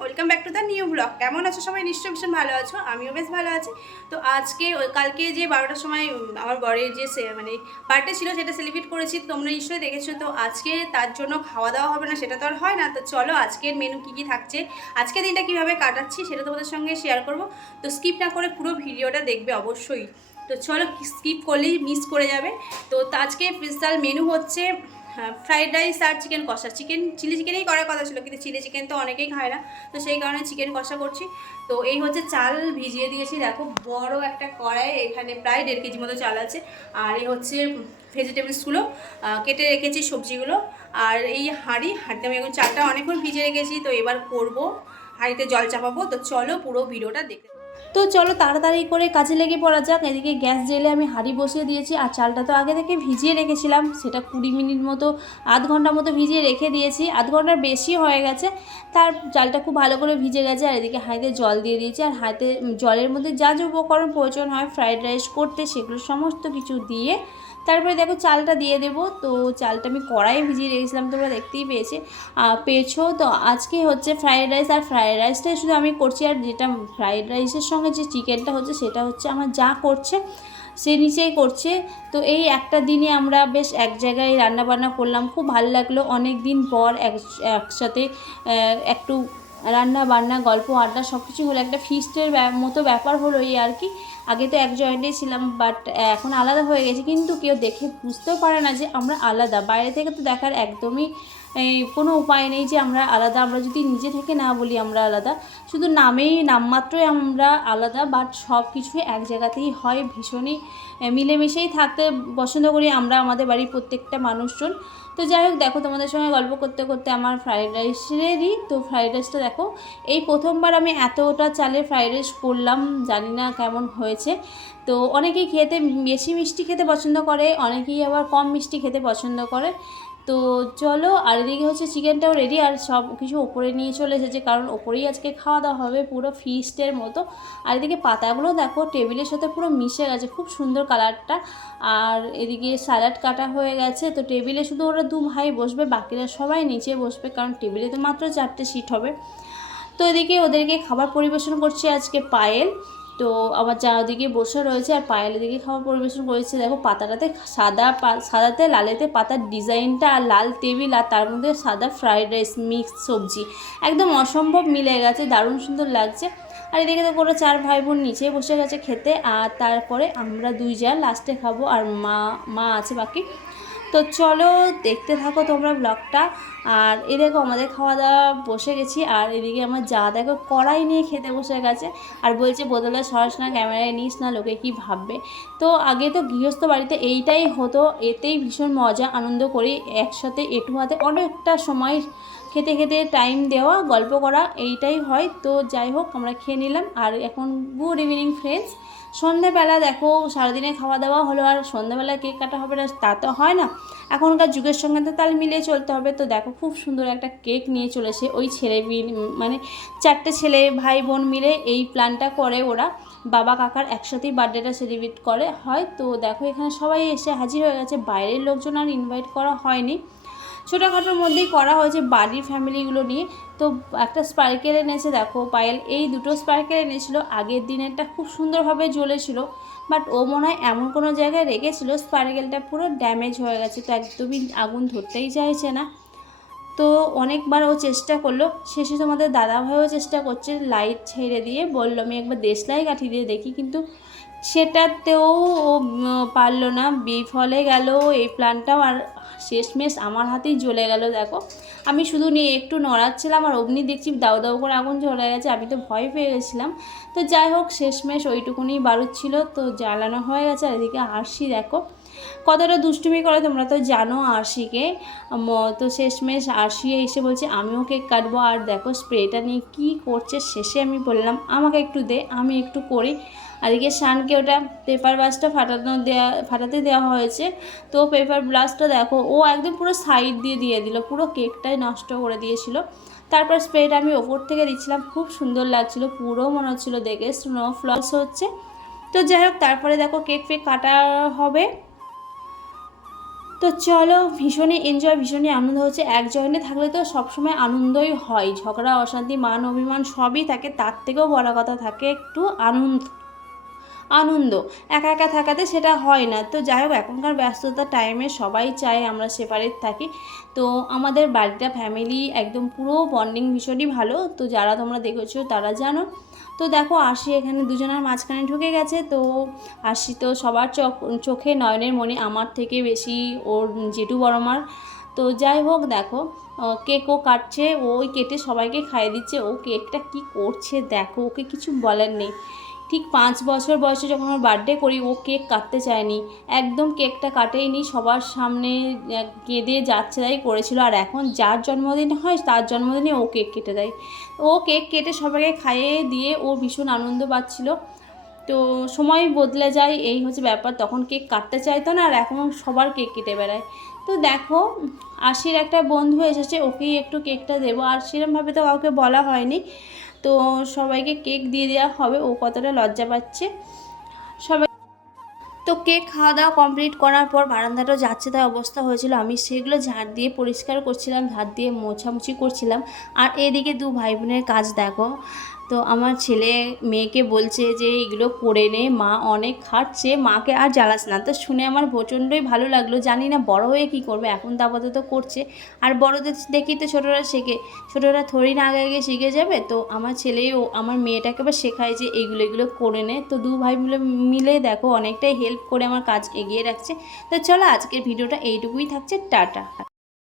Welcome back to the new blog. কেমন আছো সবাই? নিশ্চয়ই ভীষণ ভালো আছো, আমিও বেশ ভালো আছি। তো আজকে কালকে যে 12টার সময় আমার বরের যে মানে বার্থডে ছিল সেটা সেলিব্রেট করেছি, তোমরা নিশ্চয়ই দেখেছো। তো আজকে তার জন্য খাওয়া দাওয়া হবে না সেটা তো আর হয় না। তো চলো আজকের মেনু কী কী থাকছে, আজকের দিনটা কীভাবে কাটাচ্ছি সেটা তোমাদের সঙ্গে শেয়ার করব। তো স্কিপ না করে পুরো ভিডিওটা দেখবে অবশ্যই। তো চলো, স্কিপ করলেই মিস করে যাবে। তো আজকে স্পেশাল মেনু হচ্ছে ফ্রাইড রাইস আর চিকেন কষা। চিলি চিকেনেই করার কথা ছিল, কিন্তু চিলি চিকেন তো অনেকেই খায় না, তো সেই কারণে চিকেন কষা করছি। তো এই হচ্ছে চাল ভিজিয়ে দিয়েছি, দেখো বড় একটা কড়াই, এখানে প্রায় 1.5 কেজি মতো চাল আছে। আর এই হচ্ছে ভেজিটেবলসগুলো কেটে রেখেছি, সবজিগুলো। আর এই হাঁড়িতে আমি এখন চালটা অনেকক্ষণ ভিজিয়ে রেখেছি। তো এবার করব, হাঁড়িতে জল চাপাবো। তো চলো পুরো ভিডিওটা দেখতে। তো চলো তাড়াতাড়ি করে কাজে লেগে পড়া যাক। এদিকে গ্যাস জেলে আমি হাঁড়ি বসিয়ে দিয়েছি, আর চালটা তো আগে থেকে ভিজিয়ে রেখেছিলাম, সেটা 20 মিনিট মতো, আধ ঘন্টা মতো ভিজিয়ে রেখে দিয়েছি। আধ ঘন্টার বেশি হয়ে গেছে, তার চালটা খুব ভালো করে ভিজে গেছে। আর এদিকে হাঁড়িতে জল দিয়ে দিয়েছি, আর হাঁড়িতে জলের মধ্যে যা যা উপকরণ প্রয়োজন হয় ফ্রাইড রাইস করতে সেগুলো সমস্ত কিছু দিয়ে তারপরে দেখো চালটা দিয়ে দেবো। তো চালটা আমি কড়াইয়ে ভিজিয়ে রেখেছিলাম, তোমরা দেখতেই পেয়েছো। তো আজকে হচ্ছে ফ্রাইড রাইস, আর ফ্রাইড রাইসটাই শুধু আমি করছি। আর যেটা ফ্রাইড রাইসের সঙ্গে যে চিকেনটা হচ্ছে সেটা হচ্ছে আমার যা করছে সে নিচেই করছে। তো এই একটা দিনে আমরা বেশ এক জায়গায় রান্না বান্না করলাম, খুব ভালো লাগলো। অনেক দিন পর একসাথে একটু রান্না বান্না গল্প আড্ডা সব কিছু হলো, একটা ফিস্টের মতো ব্যাপার হলো এই আর কি। আগে তো এক জয়েন্টে ছিলাম, বাট এখন আলাদা হয়ে গেছে, কিন্তু কেউ দেখে বুঝতেও পারে না যে আমরা আলাদা। বাইরে থেকে তো দেখার একদমই কোনো উপায় নেই যে আমরা আলাদা। আমরা যদি নিজে থেকে না বলি আমরা আলাদা, শুধু নামমাত্রই আমরা আলাদা, বাট সব কিছুই এক জায়গাতেই হয়। ভীষণই মিলেমিশেই থাকতে পছন্দ করি আমরা, আমাদের বাড়ির প্রত্যেকটা মানুষজন। তো যাই হোক, দেখো তোমাদের সঙ্গে গল্প করতে করতে আমার ফ্রাইড রাইসেরই তো ফ্রাইড রাইসটা দেখো, এই প্রথমবার আমি এতটা চালের ফ্রাইড রাইস করলাম, জানি না কেমন হয়েছে। তো অনেকেই খেতে বেশি মিষ্টি খেতে পছন্দ করে, অনেকেই আবার কম মিষ্টি খেতে পছন্দ করে। তো চলো, আর এদিকে হচ্ছে চিকেনটাও রেডি, আর সব কিছু ওপরে নিয়ে চলে এসেছে, কারণ ওপরেই আজকে খাওয়া দাওয়া হবে পুরো ফিস্টের মতো। আর এদিকে পাতাগুলো দেখো টেবিলের সাথে পুরো মিশে গেছে, খুব সুন্দর কালারটা। আর এদিকে স্যালাড কাটা হয়ে গেছে। তো টেবিলে শুধু ওরা 2 ভাই বসবে, বাকিরা সবাই নিচে বসবে, কারণ টেবিলে তো মাত্র 4টে সিট হবে। তো এদিকে ওদেরকে খাবার পরিবেশন করছে আজকে পায়েল। তো আমার যা ওদিকে বসে রয়েছে, আর পায়েল এদিকে খাবার পরিবেশন করেছে। দেখো পাতাটাতে সাদাতে লালেতে পাতার ডিজাইনটা, আর লাল টেবিল, আর তার মধ্যে সাদা ফ্রাইড রাইস মিক্স সবজি, একদম অসম্ভব মিলে গেছে, দারুণ সুন্দর লাগছে। আর এদিকে তো পুরো 4 ভাই বোন নিচে বসে গেছে খেতে, আর তারপরে আমরা 2 যা লাস্টে খাবো, আর মা আছে বাকি। তো চলো দেখতে থাকো তোমরা ব্লগটা। আর এই দেখো আমাদের খাওয়া দাওয়া বসে গেছি, আর এদিকে আমার যা দেখো কড়াই নিয়ে খেতে বসে গেছে, আর বলছে বোতলে সরাস না, ক্যামেরায় নিস না, লোকে কি ভাববে। তো আগে তো গৃহস্থ বাড়িতে এইটাই হতো, এতেই ভীষণ মজা আনন্দ করি একসাথে, এটু হাতে অনেকটা সময় খেতে খেতে টাইম দেওয়া, গল্প করা, এইটাই হয়। তো যাই হোক, আমরা খেয়ে নিলাম। আর এখন গুড ইভিনিং ফ্রেন্ডস। সন্ধ্যেবেলা দেখো সারাদিনে খাওয়া দাওয়া হলো, আর সন্ধ্যেবেলায় কেক কাটা হবে না তা তো হয় না, এখনকার যুগের সঙ্গে তো তাল মিলিয়ে চলতে হবে। তো দেখো খুব সুন্দর একটা কেক নিয়ে চলেছে ওই মানে 4টে ছেলে ভাই বোন মিলে এই প্ল্যানটা করে ওরা, বাবা কাকার একসাথেই বার্থডেটা সেলিব্রেট করে হয়। তো দেখো এখানে সবাই এসে হাজির হয়ে গেছে, বাইরের লোকজন আর ইনভাইট করা হয়নি, ছোটোখাটোর মধ্যেই করা হয়েছে বাড়ির ফ্যামিলিগুলো নিয়ে। তো একটা স্পার্কেল এনেছে, দেখো পায়েল এই 2টো স্পার্কেল এনেছিল, আগের দিনেরটা খুব সুন্দরভাবে জ্বলেছিল, বাট ও মনে হয় এমন কোনো জায়গায় রেখেছিল স্পার্কেলটা পুরো ড্যামেজ হয়ে গেছে, তো একদমই আগুন ধরতেই চাইছে না। তো অনেকবার ও চেষ্টা করলো, শেষে তোমাদের দাদাভাইও চেষ্টা করছে, লাইট ছেড়ে দিয়ে বললো আমি একবার দেশলাই কাঠি দিয়ে দেখি, কিন্তু সেটাতেও ও পারলো না, বিফলে গেল এই প্ল্যানটাও। আর শেষমেশ আমার হাতেই জ্বলে গেল। দেখো আমি শুধু নিয়ে একটু নড়াচ্ছিলাম, আর অমনি দেখছি দাউ দাউ করে আগুন জ্বলে গেছে, আমি তো ভয় পেয়ে গেছিলাম। তো যাই হোক, শেষমেশ ওইটুকুনি বারুদ ছিল, তো জ্বালানো হয়ে গেছে। আর এদিকে আরশি দেখো কতটা দুষ্টুমি করে, তোমরা তো জানো আরশিকে। তো শেষমেশ আরশি এসে বলছে আমিও কেক কাটবো, আর দেখো স্প্রেটা নিয়ে কী করছে। শেষে আমি বললাম আমাকে একটু দে, আমি একটু করি। আর এদিকে শানকে ওটা পেপার ব্লাস্টটা ফাটাতে দেওয়া হয়েছে। তো পেপার ব্লাস্টটা দেখো ও একদম পুরো সাইড দিয়ে দিল, পুরো কেকটাই নষ্ট করে দিয়েছিল। তারপর স্প্রেটা আমি ওপর থেকে দিচ্ছিলাম, খুব সুন্দর লাগছিল, পুরো মনে হচ্ছিলো দেখে স্নো ফ্লস হচ্ছে। তো যাই হোক, তারপরে দেখো কেক ফেক কাটা হবে। তো চলো, ভীষণই এনজয়, ভীষণই আনন্দ হচ্ছে। এক জয়েন্টে থাকলে তো সবসময় আনন্দই হয়, ঝগড়া অশান্তি মান অভিমান সবই থাকে, তার থেকেও বড় কথা থাকে একটু আনন্দ। আনন্দ একা একা থাকাতে সেটা হয় না। তো যাই হোক, এখনকার ব্যস্ততার টাইমে সবাই চায় আমরা সেপারেট থাকি। তো আমাদের বাড়িটা ফ্যামিলি একদম পুরো বন্ডিং ভীষণই ভালো। তো যারা তোমরা দেখেছো তারা জানো। তো দেখো, আশি এখানে দুজনের মাঝখানে ঢুকে গেছে। তো আশি তো সবার চোখে নয়নের মনে আমার থেকে বেশি ওর জেঠু বড়মার। তো যাই হোক, দেখো কেকও কাটছে, ওই কেটে সবাইকে খাইয়ে দিচ্ছে। ও কেকটা কি করছে দেখো, ওকে কিছু বলার নেই। ঠিক 5 বছর বয়সে যখন ওর বার্থডে করি, ও কেক কাটতে চায়নি, একদম কেকটা কাটেইনি, সবার সামনে কেঁদে যাচ্ছে তাই করেছিল। আর এখন যার জন্মদিন হয় তার জন্মদিনে ও কেক কেটে দেয়। ও কেক কেটে সবাইকে খাইয়ে দিয়ে ও ভীষণ আনন্দ পাচ্ছিল। তো সময় বদলে যায়, এই হচ্ছে ব্যাপার। তখন কেক কাটতে চাইতো না, আর এখন সবার কেক কেটে বেড়ায়। তো দেখো, আশির একটা বন্ধু এসেছে, ওকেই একটু কেকটা দেবো। আর সেরকমভাবে তো কাউকে বলা হয়নি। তো সবাইকে কেক দিয়ে দেওয়া হবে, ও কতটা লজ্জা পাচ্ছে সবাই। তো কেক খাওয়া দাওয়া কমপ্লিট করার পর বারান্দাটাও যাচ্ছে তাই অবস্থা হয়েছিল। আমি সেগুলো ঝাড় দিয়ে পরিষ্কার করছিলাম, ঝাড় দিয়ে মোছামুছি করছিলাম। আর এদিকে দু ভাই বোনের কাজ দেখো। তো আমার ছেলে মেয়েকে বলছে যে এগুলো করে নে, মা অনেক খাচ্ছে, মাকে আর জ্বালাস না। তো শুনে আমার প্রচণ্ডই ভালো লাগলো। জানি না বড় হয়ে কী করবে, এখন তো আপাতত করছে। আর বড়দের দেখি তো ছোটরা শেখে, ছোটরা থোড়ি না আগে আগে শিখে যাবে। তো আমার ছেলেও আমার মেয়েটাকে আবার শেখায় যে এগুলো করে নে। তো দু ভাই মিলে দেখো অনেকটাই হেল্প করে আমার কাজ এগিয়ে রাখছে। তো চলো, আজকের ভিডিওটা এইটুকুই থাকছে, টাটা।